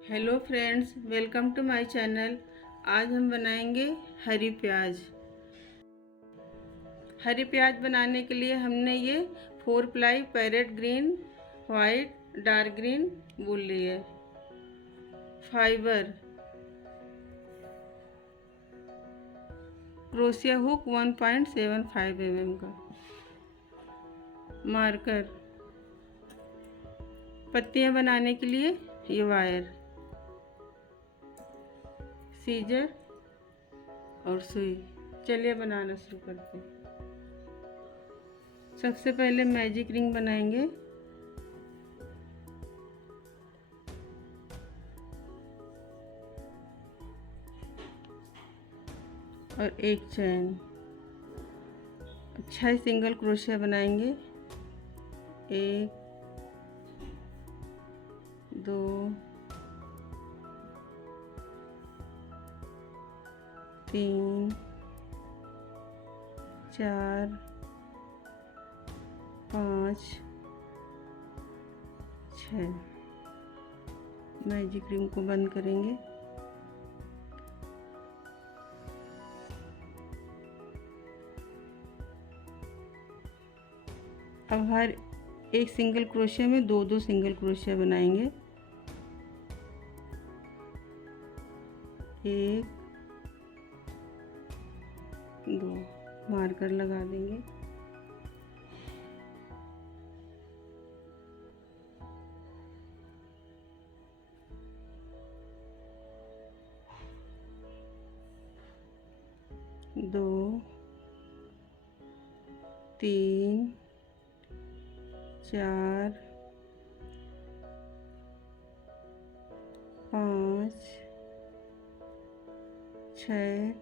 Hello friends, welcome to my channel. आज हम बनाएंगे हरी प्याज। हरी प्याज बनाने के लिए हमने ये 4 ply parrot green, white, dark green wool ली है। फाइबर, क्रोशिया हुक 1.75 mm का। मार्कर, पत्तियां बनाने के लिए ये वायर, सीजर और सुई। चलिए बनाना शुरू करते हैं। सबसे पहले मैजिक रिंग बनाएंगे। और एक चैन। 6 सिंगल क्रोशिया बनाएंगे। 1 2 3 4 5 6। मैजिक रिंग को बंद करेंगे। अब हर एक सिंगल क्रोशिया में दो दो सिंगल क्रोशिया बनाएंगे। 1 2 मार्कर लगा देंगे। दो 3 4 5 6।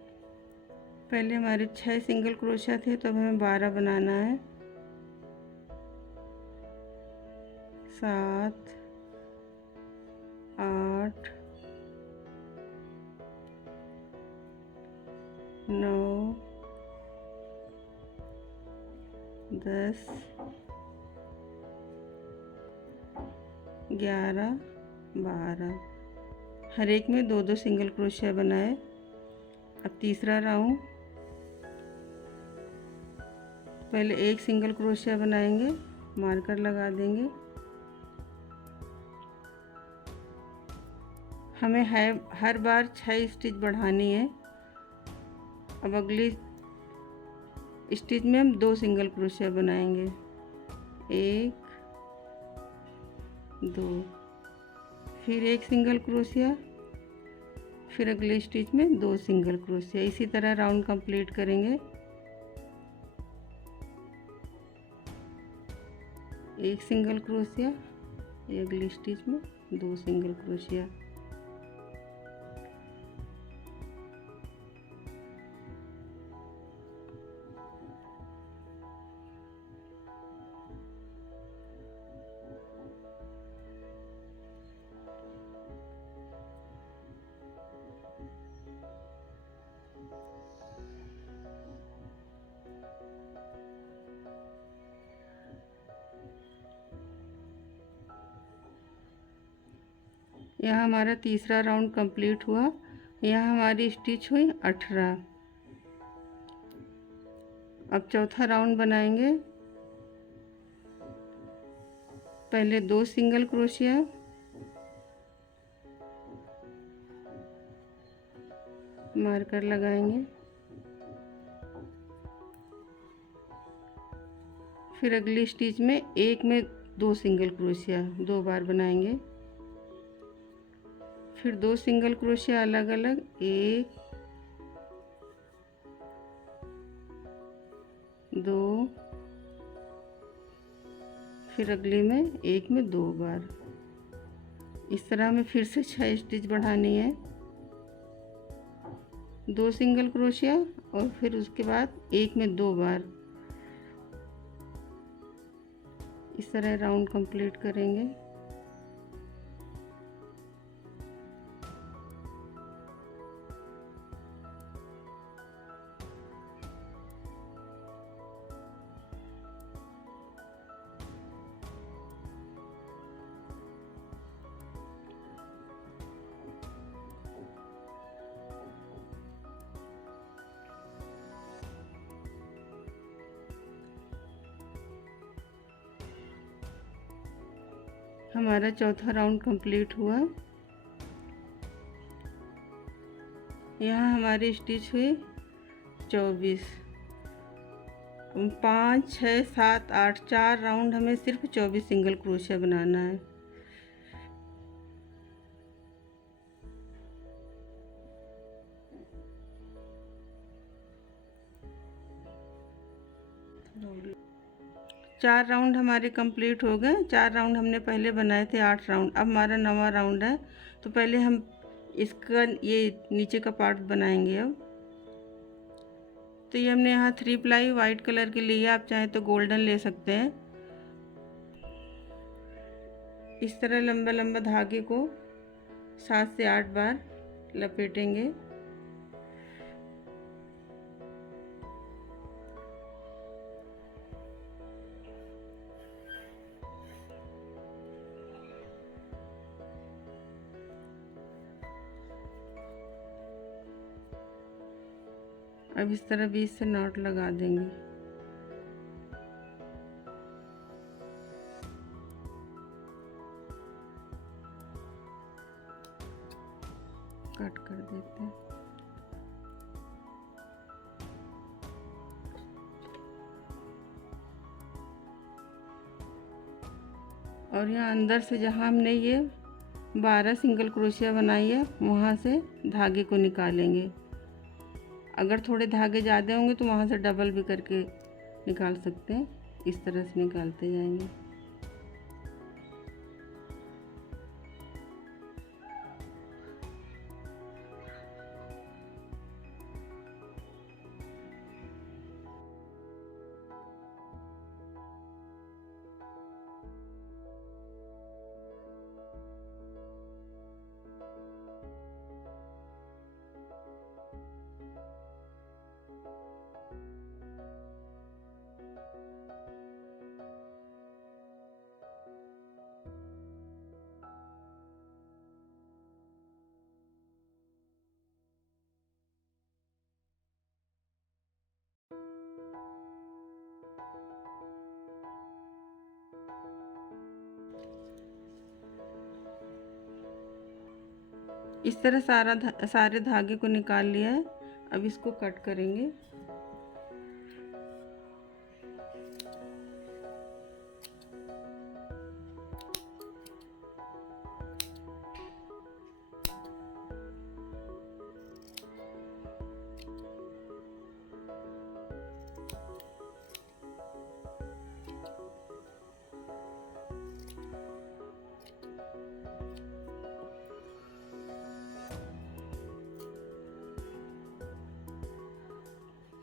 पहले हमारे 6 सिंगल क्रोशिया थे, तो अब हमें 12 बनाना है। 7 8 9 10 11 12। हर एक में दो दो सिंगल क्रोशिया बनाए। अब तीसरा राउंड। पहले एक सिंगल क्रोशिया बनाएंगे, मार्कर लगा देंगे। हमें हर बार 6 स्टिच बढ़ानी है। अब अगली स्टिच में हम 2 सिंगल क्रोशिया बनाएंगे। 1 2, फिर एक सिंगल क्रोशिया, फिर अगले स्टिच में 2 सिंगल क्रोशिया। इसी तरह राउंड कंप्लीट करेंगे। एक सिंगल क्रोशिया, अगली स्टिच में 2 सिंगल क्रोशिया। यहाँ हमारा तीसरा राउंड कंप्लीट हुआ। यहाँ हमारी स्टिच हुई 18। अब चौथा राउंड बनाएंगे। पहले 2 सिंगल क्रोशिया, मार्कर लगाएंगे। फिर अगली स्टिच में एक में 2 सिंगल क्रोशिया 2 बार बनाएंगे। फिर 2 सिंगल क्रोशिया अलग अलग, 1 2, फिर अगली में एक में 2 बार। इस तरह हमें फिर से 6 स्टिच बढ़ानी है। 2 सिंगल क्रोशिया और फिर उसके बाद एक में 2 बार। इस तरह राउंड कंप्लीट करेंगे। हमारा चौथा राउंड कंप्लीट हुआ। यहाँ हमारी स्टिच हुई 24। 5 6 7 8 4 राउंड हमें सिर्फ 24 सिंगल क्रोशिया बनाना है। चार राउंड हमारे कंप्लीट हो गए। 4 राउंड हमने पहले बनाए थे, 8 राउंड। अब हमारा 9वां राउंड है। तो पहले हम इसका ये नीचे का पार्ट बनाएंगे। अब तो ये हमने यहाँ 3 प्लाई वाइट कलर के लिए, आप चाहें तो गोल्डन ले सकते हैं। इस तरह लंबा लंबा धागे को 7 से 8 बार लपेटेंगे। अब इस तरह बीच से नॉट लगा देंगे। कट कर देते हैं। और यहाँ अंदर से जहाँ हमने ये 12 सिंगल क्रोशिया बनाई है, वहाँ से धागे को निकालेंगे। अगर थोड़े धागे ज़्यादा होंगे तो वहाँ से डबल भी करके निकाल सकते हैं। इस तरह से निकालते जाएंगे। इस तरह सारे धागे को निकाल लिया है। अब इसको कट करेंगे।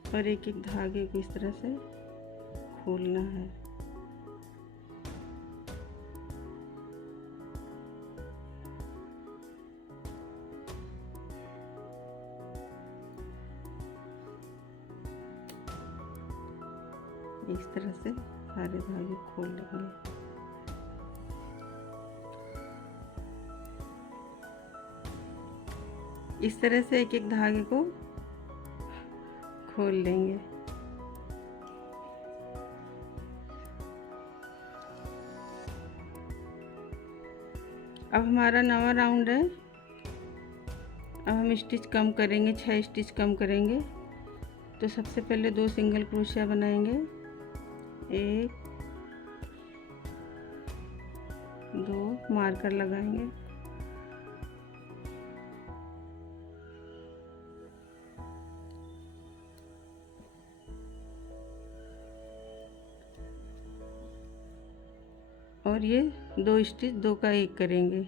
और एक एक धागे को इस तरह से खोलना है। इस तरह से सारे धागे खोल लेंगे। इस तरह से एक एक धागे को खोल लेंगे। अब हमारा 9वां राउंड है। अब हम स्टिच कम करेंगे, 6 स्टिच कम करेंगे। तो सबसे पहले 2 सिंगल क्रोशिया बनाएंगे। 1 2 मार्कर लगाएंगे। और ये 2 स्टिच 2 का 1 करेंगे।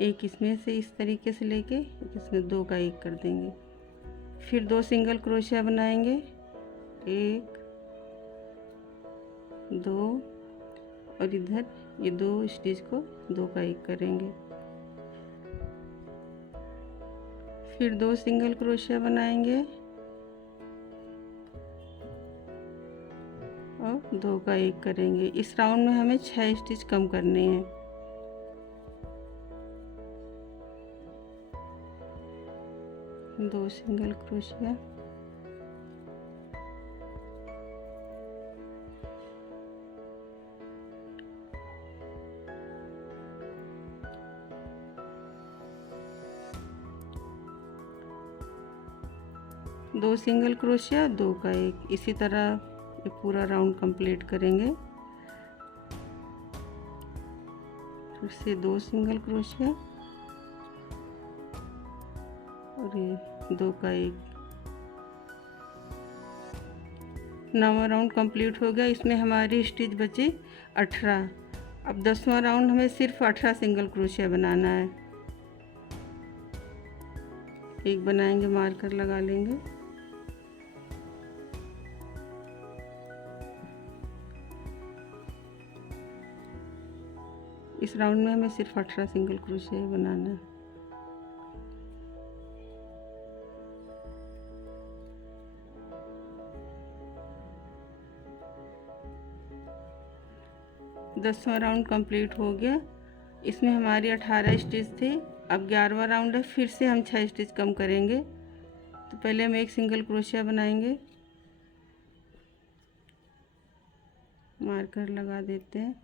एक इसमें से इस तरीके से लेके एक इसमें 2 का 1 कर देंगे। फिर 2 सिंगल क्रोशिया बनाएंगे। 1 2 और इधर ये 2 स्टिच को 2 का 1 करेंगे। फिर 2 सिंगल क्रोशिया बनाएंगे और 2 का 1 करेंगे। इस राउंड में हमें 6 स्टिच कम करने हैं। दो सिंगल क्रोशिया, 2 सिंगल क्रोशिया, 2 का एक, इसी तरह ये पूरा राउंड कंप्लीट करेंगे। फिर से 2 सिंगल क्रोशिया और ये 2 का एक। 9वां राउंड कंप्लीट हो गया। इसमें हमारी स्टिच बचे 18। अब 10वां राउंड हमें सिर्फ 18 सिंगल क्रोशिया बनाना है। एक बनाएंगे, मार्कर लगा लेंगे। इस राउंड में हमें सिर्फ 18 सिंगल क्रोशिया ही बनाना है। दसवां राउंड कंप्लीट हो गया। इसमें हमारी 18 स्टिच थी। अब 11वां राउंड है, फिर से हम 6 स्टिच कम करेंगे। तो पहले हम एक सिंगल क्रोशिया बनाएंगे, मार्कर लगा देते हैं।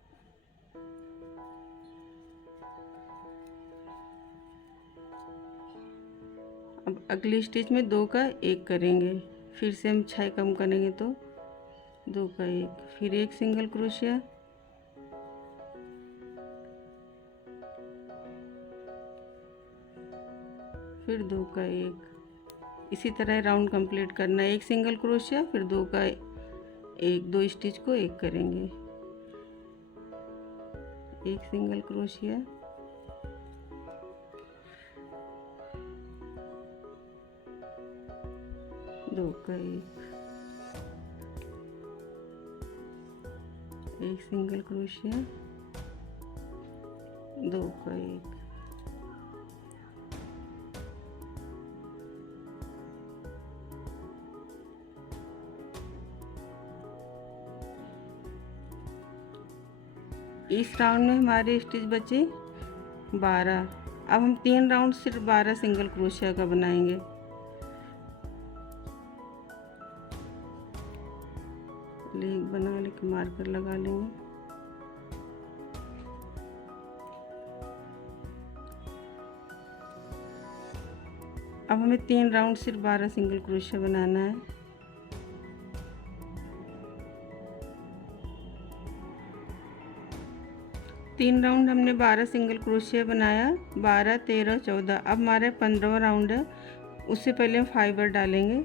अब अगली स्टिच में 2 का एक करेंगे, फिर से हम 6 कम करेंगे तो 2 का एक, फिर एक सिंगल क्रोशिया, फिर 2 का एक। इसी तरह राउंड कंप्लीट करना है। एक सिंगल क्रोशिया, फिर 2 का एक, 2 स्टिच को एक करेंगे, एक सिंगल क्रोशिया, दो का एक सिंगल क्रोशिया, 2 का एक। इस राउंड में हमारे स्टिच बचे 12। अब हम 3 राउंड सिर्फ 12 सिंगल क्रोशिया का बनाएंगे। एक बना लेके मार्कर लगा लेंगे। अब हमें 3 राउंड सिर्फ 12 सिंगल क्रोशिया बनाना है। तीन राउंड हमने 12 सिंगल क्रोशिया बनाया, 12, 13, 14। अब हमारे 15वां राउंड है। उससे पहले हम फाइबर डालेंगे।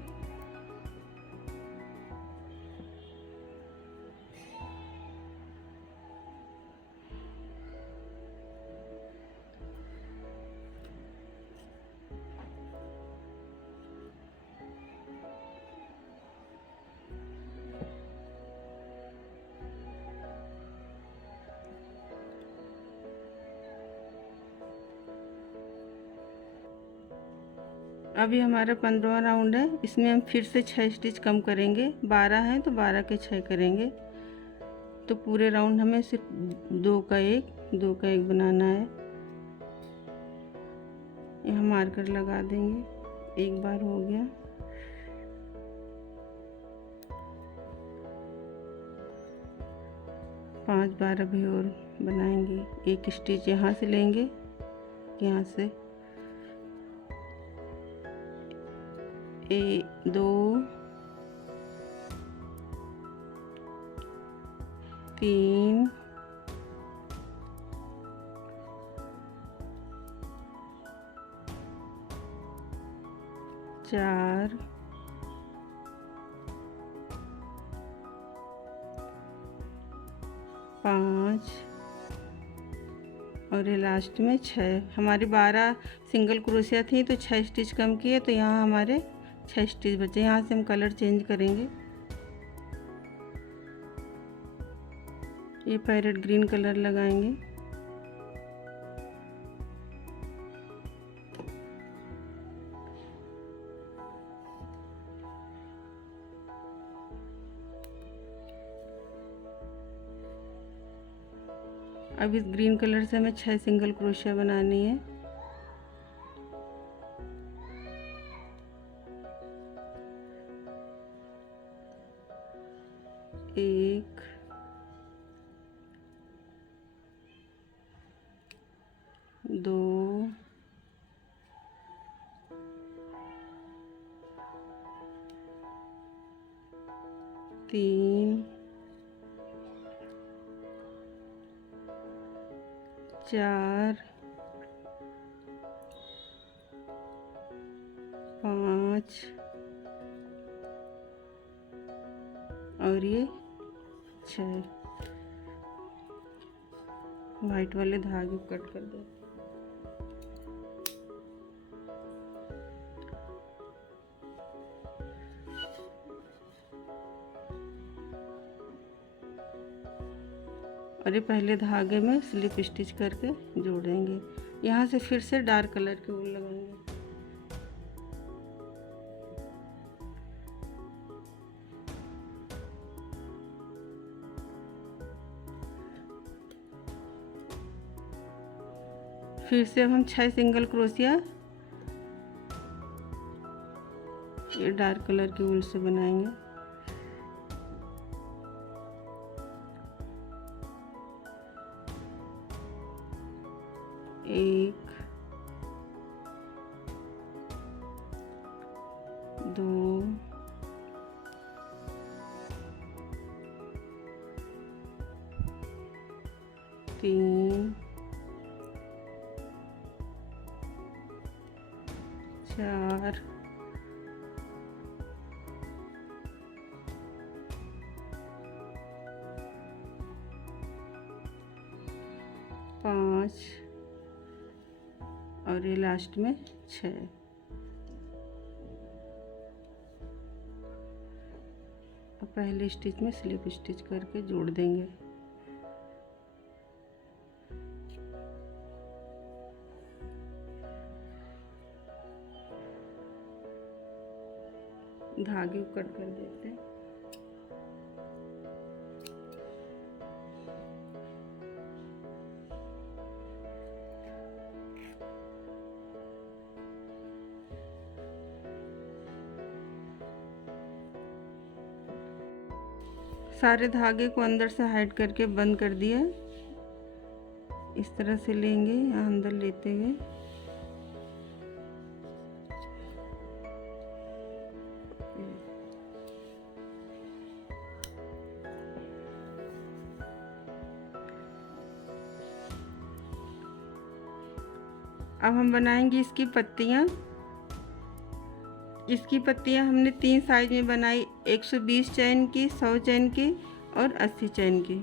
अभी हमारा 15वां राउंड है। इसमें हम फिर से 6 स्टिच कम करेंगे। 12 हैं तो 12 के 6 करेंगे। तो पूरे राउंड हमें सिर्फ 2 का एक, 2 का एक बनाना है। यहाँ मार्कर लगा देंगे। एक बार हो गया। पांच बार अभी और बनाएंगे। एक स्टिच यहाँ से लेंगे, यहाँ से 2, 3, 4, 5 और ये लास्ट में 6। हमारी 12 सिंगल क्रोशिया थी तो 6 स्टिच कम किए, तो यहाँ हमारे 6 स्टिच बचे। यहाँ से हम कलर चेंज करेंगे। ये पैरेट ग्रीन कलर लगाएंगे। अब इस ग्रीन कलर से हमें 6 सिंगल क्रोशिया बनानी है। एक, 2, 3 4 5 और ये 6। वाइट वाले धागे कट कर दो। और ये पहले धागे में स्लिप स्टिच करके जोड़ेंगे। यहाँ से फिर से डार्क कलर के ऊन लगाएंगे। फिर से अब हम 6 सिंगल क्रोशिया ये डार्क कलर के ऊन से बनाएंगे। एक, 2, 3, 4, 5 और ये लास्ट में 6। अब पहले स्टिच में स्लिप स्टिच करके जोड़ देंगे। धागे को कट कर देते हैं। सारे धागे को अंदर से हाइड करके बंद कर दिया। इस तरह से लेंगे, यहाँ अंदर लेते हुए अब हम बनाएंगे इसकी पत्तियाँ। इसकी पत्तियाँ हमने 3 साइज में बनाई, 120 चैन की, 100 चैन की और 80 चैन की।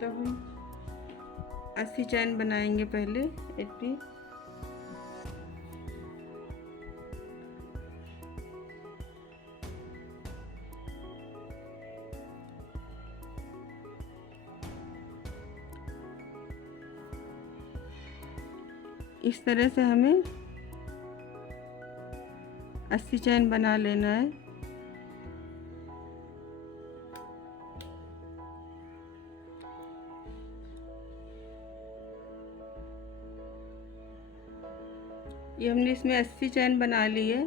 तो हम 80 चैन बनाएंगे पहले। 80 इस तरह से हमें 80 चैन बना लेना है। ये हमने इसमें 80 चैन बना ली है।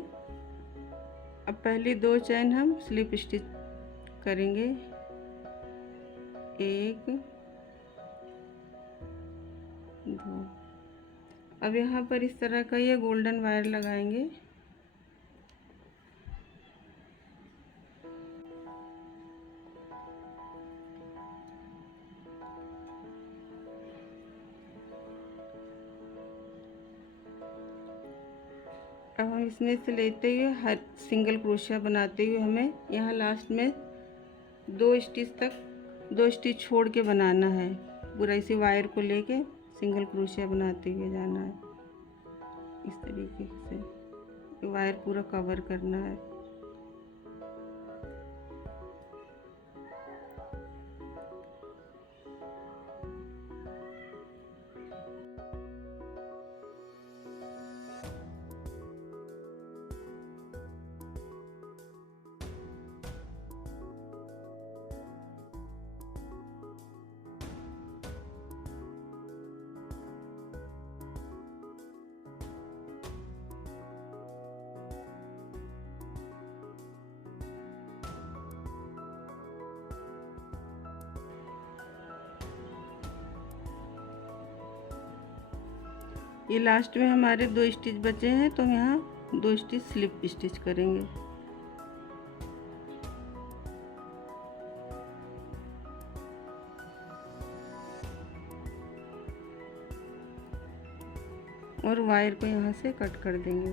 अब पहली 2 चैन हम स्लिप स्टिच करेंगे। 1, 2। अब यहाँ पर इस तरह का ये गोल्डन वायर लगाएंगे। अब हम इसमें से लेते हुए हर सिंगल क्रोशिया बनाते हुए हमें यहाँ लास्ट में 2 स्टिच तक 2 स्टिच छोड़ के बनाना है। पूरा इसी वायर को लेके सिंगल क्रोशिया बनाते हुए जाना है। इस तरीके से वायर पूरा कवर करना है। ये लास्ट में हमारे 2 स्टिच बचे हैं, तो हम यहाँ 2 स्टिच स्लिप स्टिच करेंगे। और वायर को यहाँ से कट कर देंगे।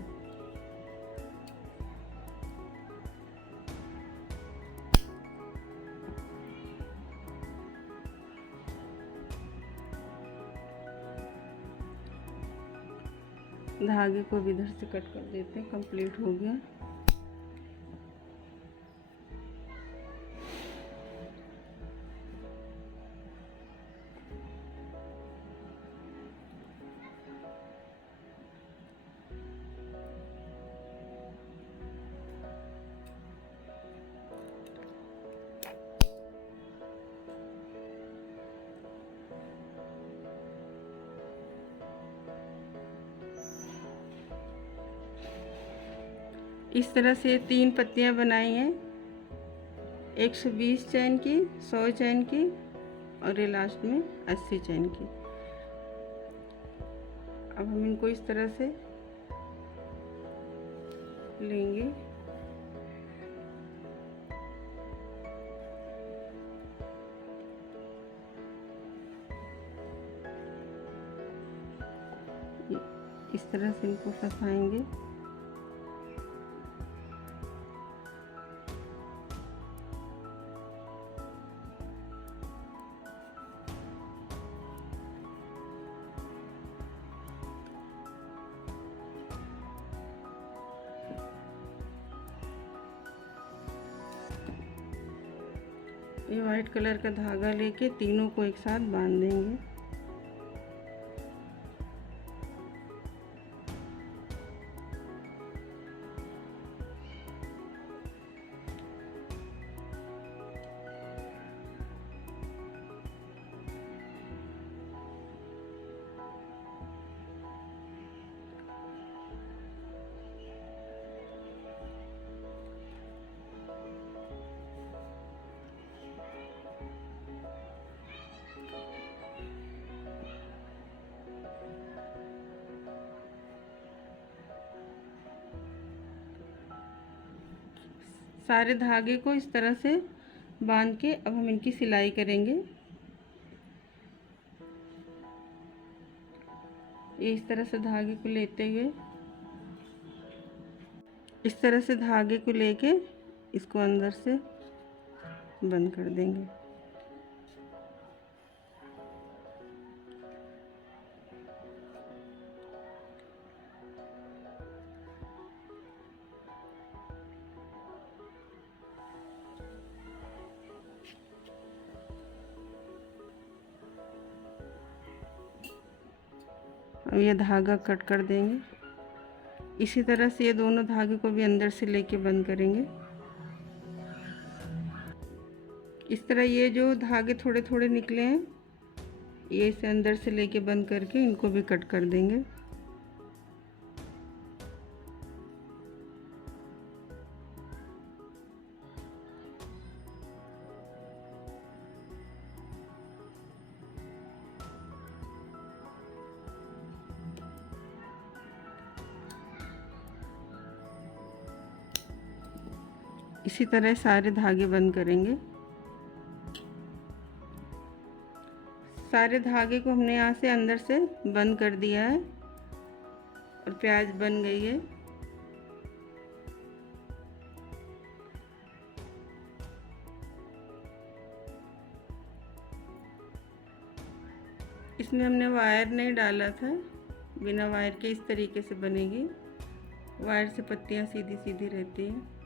धागे को भी इधर से कट कर देते हैं। कंप्लीट हो गया। इस तरह से 3 पत्तियां बनाई हैं, 120 चैन की, 100 चैन की और ये लास्ट में 80 चैन की। अब हम इनको इस तरह से लेंगे। इस तरह से इनको फंसाएंगे। ये वाइट कलर का धागा लेके तीनों को एक साथ बांध देंगे। सारे धागे को इस तरह से बांध के अब हम इनकी सिलाई करेंगे। ये इस तरह से धागे को लेते हुए, इस तरह से धागे को लेके इसको अंदर से बंद कर देंगे। अब ये धागा कट कर देंगे। इसी तरह से ये दोनों धागे को भी अंदर से लेके बंद करेंगे। इस तरह ये जो धागे थोड़े थोड़े निकले हैं, ये इसे अंदर से लेके बंद करके इनको भी कट कर देंगे। इसी तरह सारे धागे बंद करेंगे। सारे धागे को हमने यहाँ से अंदर से बंद कर दिया है और प्याज बन गई है। इसमें हमने वायर नहीं डाला था, बिना वायर के इस तरीके से बनेगी। वायर से पत्तियाँ सीधी सीधी रहती हैं।